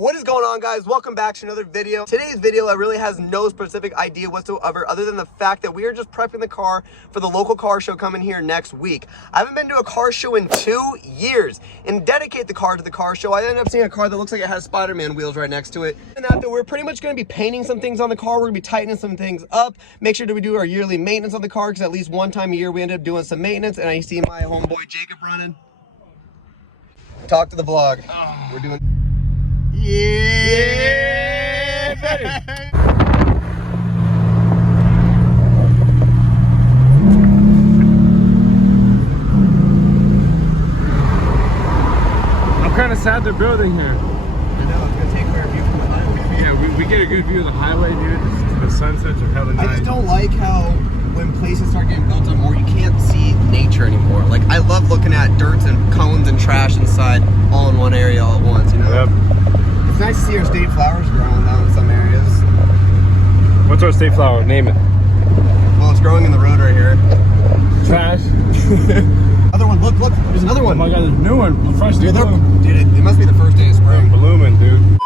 What is going on, guys? Welcome back to another video. Today's video really has no specific idea whatsoever other than the fact that we are just prepping the car for the local car show coming here next week. I haven't been to a car show in 2 years and dedicate the car to the car show. I ended up seeing a car that looks like it has Spider-Man wheels right next to it. And that we're pretty much going to be painting some things on the car. We're going to be tightening some things up. Make sure that we do our yearly maintenance on the car because at least one time a year we end up doing some maintenance. And I see my homeboy Jacob running. Talk to the vlog. We're doing... Yeah! I'm kind of sad they're building here. I know, it's gonna take away our view from the highway. Yeah, we get a good view of the highway, dude. The sunsets are hella nice. I just don't like how when places start getting built on more, you can't see nature anymore. Like, I love looking at dirts and cones and trash inside all in one area all at once, you know? Yep. It's nice to see our state flowers growing down in some areas. What's our state flower? Name it. Well, it's growing in the road right here. Trash. Other one, look, there's another one. Oh my god, there's a new one. Fresh Dude, new it must be the first day of spring. Blooming, dude.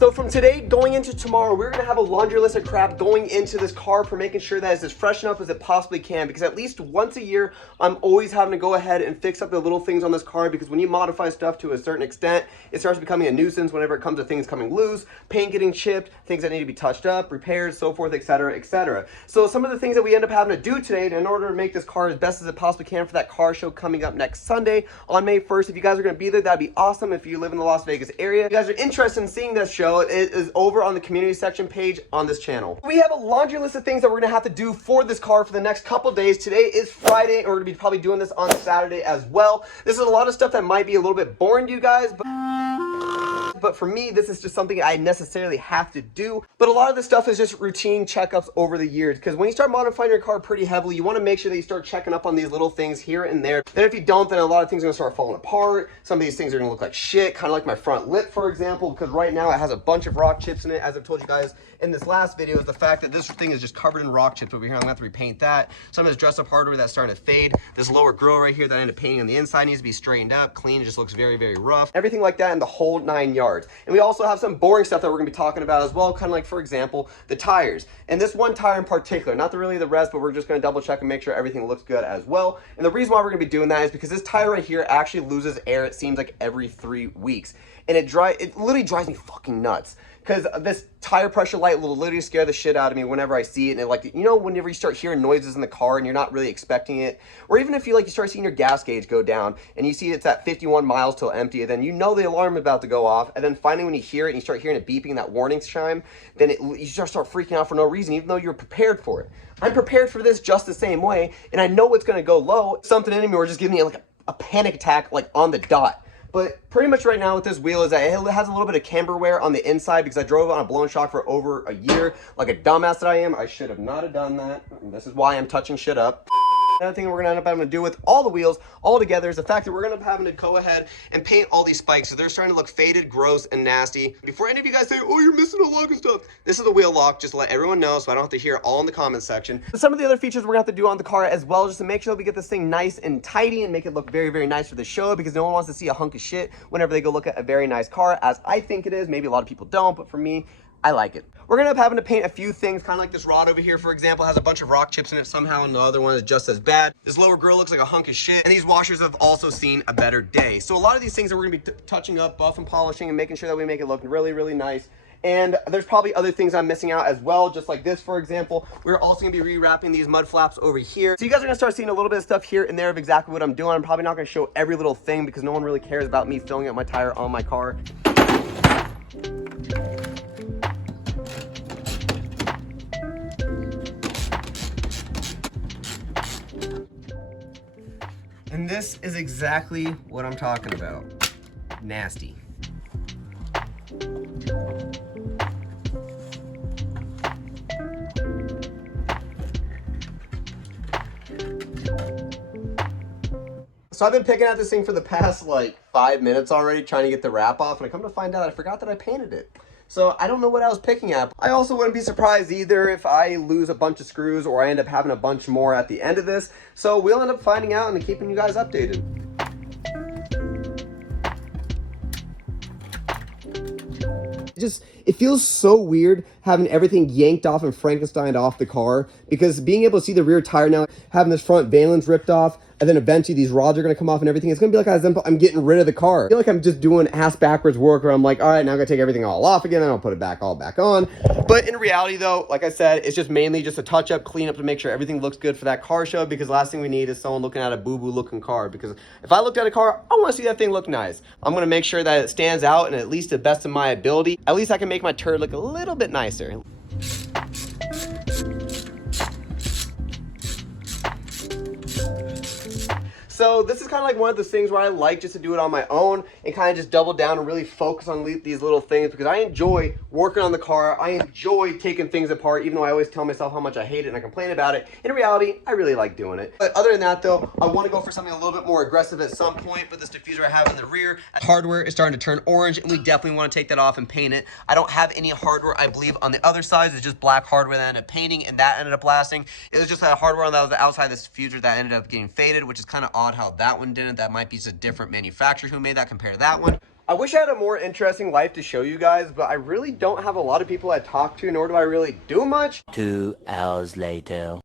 So from today going into tomorrow, we're gonna have a laundry list of crap going into this car for making sure that it's as fresh enough as it possibly can, because at least once a year, I'm always having to go ahead and fix up the little things on this car, because when you modify stuff to a certain extent, it starts becoming a nuisance whenever it comes to things coming loose, paint getting chipped, things that need to be touched up, repairs, so forth, etc., etc. So some of the things that we end up having to do today in order to make this car as best as it possibly can for that car show coming up next Sunday on May 1st. If you guys are gonna be there, that'd be awesome. If you live in the Las Vegas area, if you guys are interested in seeing this show, it is over on the community section page on this channel. We have a laundry list of things that we're gonna have to do for this car for the next couple days. Today is Friday, and we're gonna be probably doing this on Saturday as well. This is a lot of stuff that might be a little bit boring to you guys, but for me, this is just something I necessarily have to do. But a lot of this stuff is just routine checkups over the years, because when you start modifying your car pretty heavily, you want to make sure that you start checking up on these little things here and there. Then if you don't, then a lot of things are gonna start falling apart. Some of these things are gonna look like shit, kind of like my front lip, for example, because right now it has a bunch of rock chips in it. As I've told you guys in this last video, is the fact that this thing is just covered in rock chips over here. I'm gonna have to repaint that. Some of this dress up hardware that's starting to fade. This lower grill right here that I ended up painting on the inside needs to be straightened up, clean. It just looks very, very rough. Everything like that in the whole 9 yards. And we also have some boring stuff that we're gonna be talking about as well, kind of like, for example, the tires. And this one tire in particular, not really the rest, but we're just gonna double check and make sure everything looks good as well. And the reason why we're gonna be doing that is because this tire right here actually loses air, it seems like, every 3 weeks. And it literally drives me fucking nuts, because this tire pressure light will literally scare the shit out of me whenever I see it. And it, like, you know, whenever you start hearing noises in the car and you're not really expecting it, or even if you start seeing your gas gauge go down and you see it's at 51 miles till empty, and then you know the alarm is about to go off, and then finally when you hear it and you start hearing it beeping, that warning chime, then you start freaking out for no reason, even though you're prepared for it. I'm prepared for this just the same way, and I know it's gonna go low. Something in me or just giving me like a panic attack, like on the dot. But pretty much right now with this wheel is that it has a little bit of camber wear on the inside, because I drove it on a blown shock for over a year. Like a dumbass that I am, I should have not have done that. And this is why I'm touching shit up. Another thing we're gonna end up having to do with all the wheels all together is the fact that we're gonna be having to go ahead and paint all these spikes, so they're starting to look faded, gross, and nasty. Before any of you guys say, oh, you're missing a lock and stuff, this is the wheel lock, just to let everyone know so I don't have to hear it all in the comments section. Some of the other features we're gonna have to do on the car as well, just to make sure that we get this thing nice and tidy and make it look very, very nice for the show, because no one wants to see a hunk of shit whenever they go look at a very nice car, as I think it is. Maybe a lot of people don't, but for me, I like it. We're gonna end up having to paint a few things, kind of like this rod over here, for example, has a bunch of rock chips in it somehow, and the other one is just as bad. This lower grill looks like a hunk of shit, and these washers have also seen a better day. So a lot of these things that we're gonna be touching up, buff and polishing, and making sure that we make it look really, really nice. And there's probably other things I'm missing out as well, just like this, for example. We're also gonna be rewrapping these mud flaps over here. So you guys are gonna start seeing a little bit of stuff here and there of exactly what I'm doing. I'm probably not gonna show every little thing, because no one really cares about me filling up my tire on my car. And this is exactly what I'm talking about. Nasty. So I've been picking at this thing for the past like 5 minutes already, trying to get the wrap off, and I come to find out I forgot that I painted it. So I don't know what I was picking at. I also wouldn't be surprised either if I lose a bunch of screws or I end up having a bunch more at the end of this. So we'll end up finding out and keeping you guys updated. It feels so weird having everything yanked off and Frankensteined off the car, because being able to see the rear tire now, having this front valence ripped off, and then eventually these rods are going to come off and everything, it's going to be like as I'm getting rid of the car. I feel like I'm just doing ass backwards work where I'm like, all right, now I'm going to take everything all off again, and I'll put it back all back on. But in reality though, like I said, it's just mainly just a touch up, clean up to make sure everything looks good for that car show, because last thing we need is someone looking at a boo-boo looking car, because if I looked at a car, I want to see that thing look nice. I'm going to make sure that it stands out and at least to the best of my ability. At least I can make my turd look a little bit nicer. So this is kind of like one of those things where I like just to do it on my own and kind of just double down and really focus on these little things, because I enjoy working on the car. I enjoy taking things apart, even though I always tell myself how much I hate it and I complain about it. In reality, I really like doing it. But other than that though, I want to go for something a little bit more aggressive at some point. But this diffuser I have in the rear, hardware is starting to turn orange, and we definitely want to take that off and paint it. I don't have any hardware, I believe, on the other side. It's just black hardware that I ended up painting, and that ended up lasting. It was just that hardware that was outside this diffuser that ended up getting faded, which is kind of odd how that one didn't. That might be just a different manufacturer who made that compared to that one. I wish I had a more interesting life to show you guys, but I really don't have a lot of people I talk to, nor do I really do much. 2 hours later.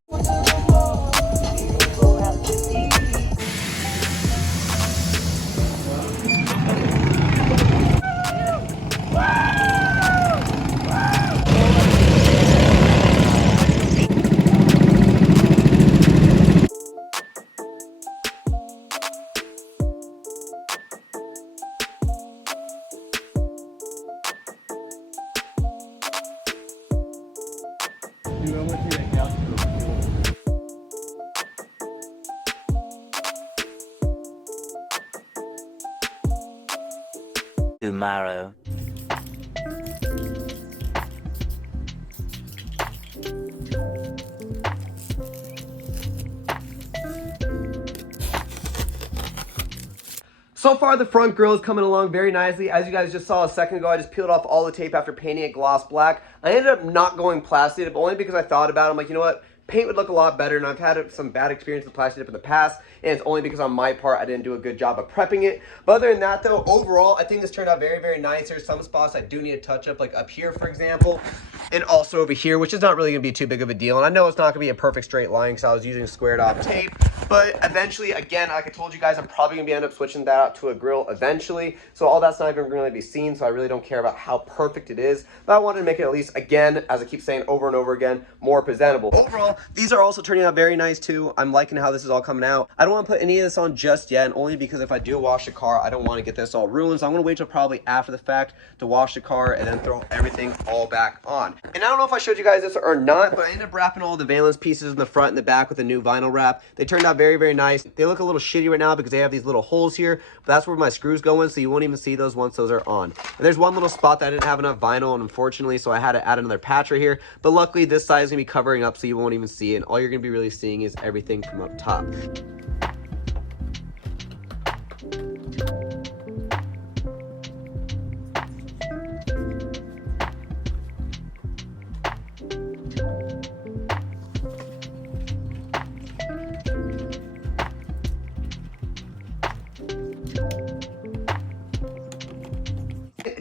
Tomorrow. So far, the front grille is coming along very nicely. As you guys just saw a second ago, I just peeled off all the tape after painting it gloss black. I ended up not going Plasti dip only because I thought about it. I'm like, you know what? Paint would look a lot better, and I've had some bad experience with Plasti dip in the past, and it's only because on my part I didn't do a good job of prepping it. But other than that though, overall I think this turned out very, very nice. There's some spots I do need to touch up, like up here for example, and also over here, which is not really going to be too big of a deal. And I know it's not going to be a perfect straight line because I was using squared off tape, but eventually, again, like I told you guys, I'm probably going to end up switching that out to a grill eventually, so all that's not even going to be seen, so I really don't care about how perfect it is, but I wanted to make it at least, again, as I keep saying over and over again, more presentable. Overall, these are also turning out very nice too. I'm liking how this is all coming out. I don't want to put any of this on just yet, only because if I do wash the car, I don't want to get this all ruined, so I'm going to wait till probably after the fact to wash the car and then throw everything all back on. And I don't know if I showed you guys this or not, but I ended up wrapping all the valence pieces in the front and the back with a new vinyl wrap. They turned out very, very nice. They look a little shitty right now because they have these little holes here, but that's where my screws go in, so you won't even see those once those are on. And there's one little spot that I didn't have enough vinyl, and unfortunately, so I had to add another patch right here, but luckily this side is going to be covering up so you won't even see it, and all you're going to be really seeing is everything from up top.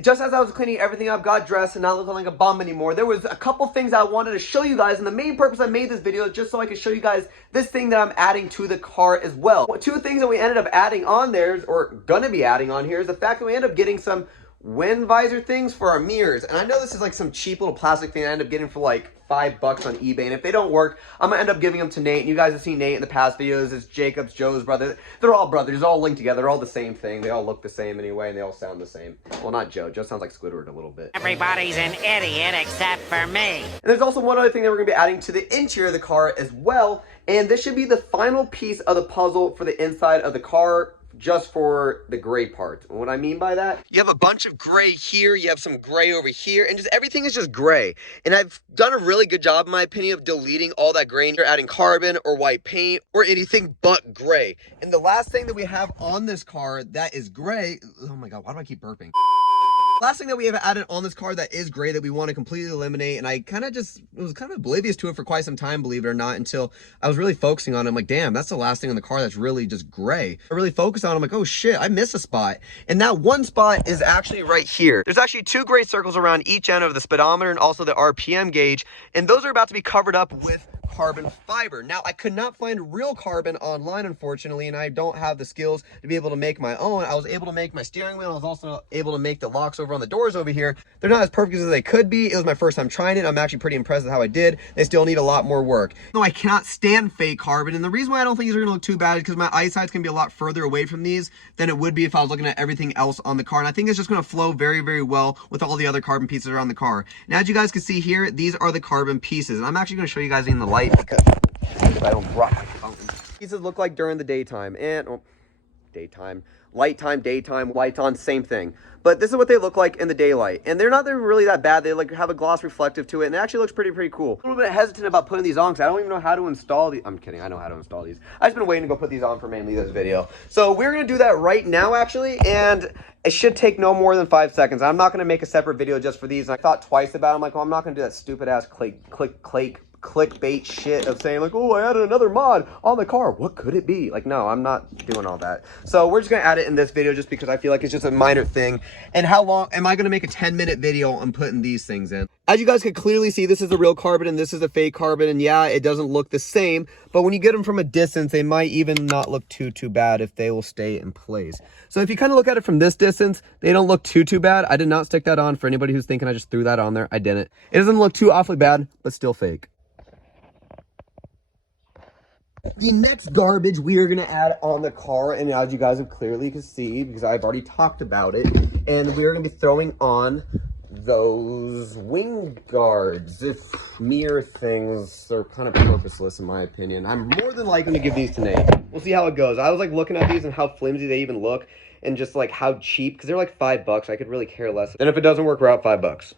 Just as I was cleaning everything up, got dressed, and not looking like a bum anymore, there was a couple things I wanted to show you guys, and the main purpose I made this video is just so I could show you guys this thing that I'm adding to the car as well. Two things that we ended up adding on there, or gonna be adding on here, is the fact that we ended up getting some wind visor things for our mirrors. And I know this is like some cheap little plastic thing I end up getting for like $5 on eBay, and if they don't work, I'm gonna end up giving them to Nate. And you guys have seen Nate in the past videos. It's Jacob's, Joe's brother. They're all brothers, all linked together. They're all the same thing. They all look the same anyway, and they all sound the same. Well, not Joe. Joe sounds like Squidward a little bit. Everybody's an idiot except for me. And there's also one other thing that we're gonna be adding to the interior of the car as well, and this should be the final piece of the puzzle for the inside of the car just for the gray part. And what I mean by that, you have a bunch of gray here, you have some gray over here, and just everything is just gray. And I've done a really good job, in my opinion, of deleting all that gray, and you're adding carbon or white paint or anything but gray. And the last thing that we have on this car that is gray, oh my God, why do I keep burping? Last thing that we have added on this car that is gray that we want to completely eliminate, and I kind of just was kind of oblivious to it for quite some time, believe it or not, until I was really focusing on it. I'm like, damn, that's the last thing on the car that's really just gray. I really focused on it. I'm like, oh shit, I missed a spot. And that one spot is actually right here. There's actually 2 gray circles around each end of the speedometer and also the RPM gauge, and those are about to be covered up with carbon fiber. Now, I could not find real carbon online, unfortunately, and I don't have the skills to be able to make my own. I was able to make my steering wheel. I was also able to make the locks over on the doors over here. They're not as perfect as they could be. It was my first time trying it. I'm actually pretty impressed with how I did. They still need a lot more work. No, I cannot stand fake carbon, and the reason why I don't think these are gonna look too bad is because my eyesight's gonna be a lot further away from these than it would be if I was looking at everything else on the car, and I think it's just gonna flow very, very well with all the other carbon pieces around the car. Now, as you guys can see here, these are the carbon pieces, and I'm actually gonna show you guys in the light because if I don't rock my phone. Pieces look like during the daytime and daytime, light time, daytime, lights on, same thing. But this is what they look like in the daylight, and they're not really that bad. They like have a gloss reflective to it, and it actually looks pretty cool. A little bit hesitant about putting these on because I don't even know how to install these. I'm kidding, I know how to install these. I've just been waiting to go put these on for mainly this video. So we're gonna do that right now, actually, and it should take no more than 5 seconds. I'm not gonna make a separate video just for these. And I thought twice about it. I'm like, oh, I'm not gonna do that stupid ass clickbait shit of saying like, oh, I added another mod on the car. What could it be? Like, no, I'm not doing all that. So we're just gonna add it in this video just because I feel like it's just a minor thing. And how long am I gonna make a 10-minute video on putting these things in? As you guys can clearly see, this is the real carbon and this is a fake carbon, and yeah, it doesn't look the same, but when you get them from a distance, they might even not look too bad if they will stay in place. So if you kind of look at it from this distance, they don't look too bad. I did not stick that on for anybody who's thinking I just threw that on there. I didn't. It doesn't look too awfully bad, but still fake. The next garbage we are going to add on the car, and as you guys have clearly can see, because I've already talked about it, and we are going to be throwing on those wing guards. If mirror things, they're kind of purposeless in my opinion. I'm more than likely to give these to Nate. We'll see how it goes. I was like looking at these and how flimsy they even look, and just like how cheap, because they're like $5. I could really care less. And if it doesn't work, we're out $5.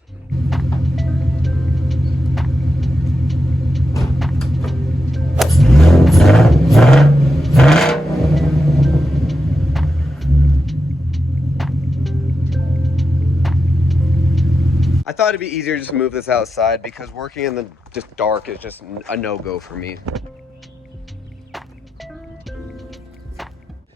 I thought it'd be easier to just move this outside because working in the just dark is just a no-go for me.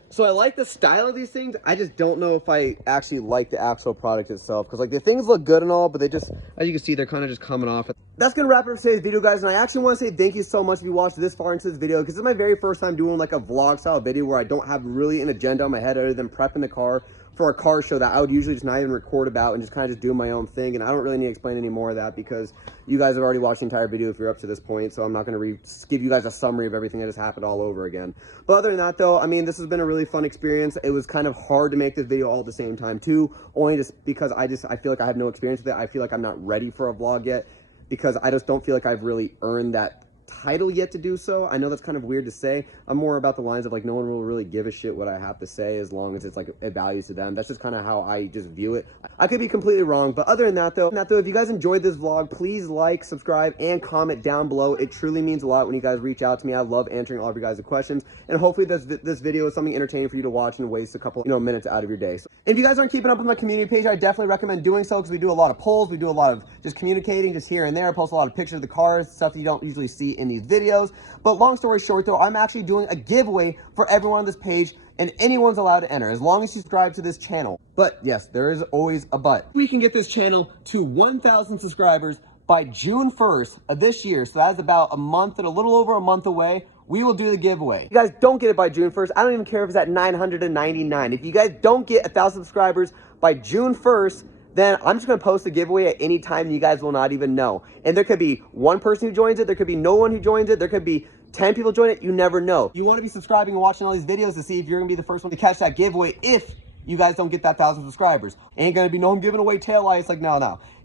So I like the style of these things. I just don't know if I actually like the actual product itself, because like the things look good and all, but they just, as you can see, they're kind of just coming off. That's gonna wrap up today's video, guys, and I actually want to say thank you so much if you watched this far into this video, because this is my very first time doing like a vlog style video where I don't have really an agenda on my head other than prepping the car for a car show that I would usually just not even record about and just kind of just do my own thing. And I don't really need to explain any more of that because you guys have already watched the entire video if you're up to this point, so I'm not going to give you guys a summary of everything that has happened all over again. But other than that, though, I mean, this has been a really fun experience. It was kind of hard to make this video all at the same time too, only just because I feel like I have no experience with it. I feel like I'm not ready for a vlog yet because I just don't feel like I've really earned that title yet to do so. I know that's kind of weird to say. I'm more about the lines of like, no one will really give a shit what I have to say as long as it's like it values to them. That's just kind of how I just view it. I could be completely wrong, but other than that though, if you guys enjoyed this vlog, please like, subscribe, and comment down below. It truly means a lot when you guys reach out to me. I love answering all of your guys' questions, and hopefully this video is something entertaining for you to watch and waste a couple minutes out of your day. So if you guys aren't keeping up with my community page, I definitely recommend doing so because we do a lot of polls, we do a lot of just communicating just here and there. I post a lot of pictures of the cars, stuff that you don't usually see in these videos. But long story short though, I'm actually doing a giveaway for everyone on this page, and anyone's allowed to enter as long as you subscribe to this channel. But yes, there is always a but. We can get this channel to 1,000 subscribers by June 1st of this year, so that's about a month and a little over a month away. We will do the giveaway. If you guys don't get it by June 1st, I don't even care if it's at 999. If you guys don't get 1,000 subscribers by June 1st, then I'm just going to post a giveaway at any time you guys will not even know. And there could be one person who joins it, there could be no one who joins it, there could be 10 people join it, you never know. You want to be subscribing and watching all these videos to see if you're going to be the first one to catch that giveaway if you guys don't get that 1,000 subscribers. Ain't going to be no, I'm giving away taillights. Like, no.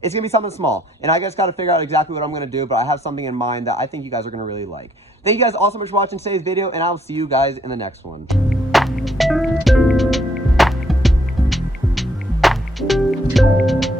It's going to be something small. And I just got to figure out exactly what I'm going to do, but I have something in mind that I think you guys are going to really like. Thank you guys all so much for watching today's video, and I will see you guys in the next one. you.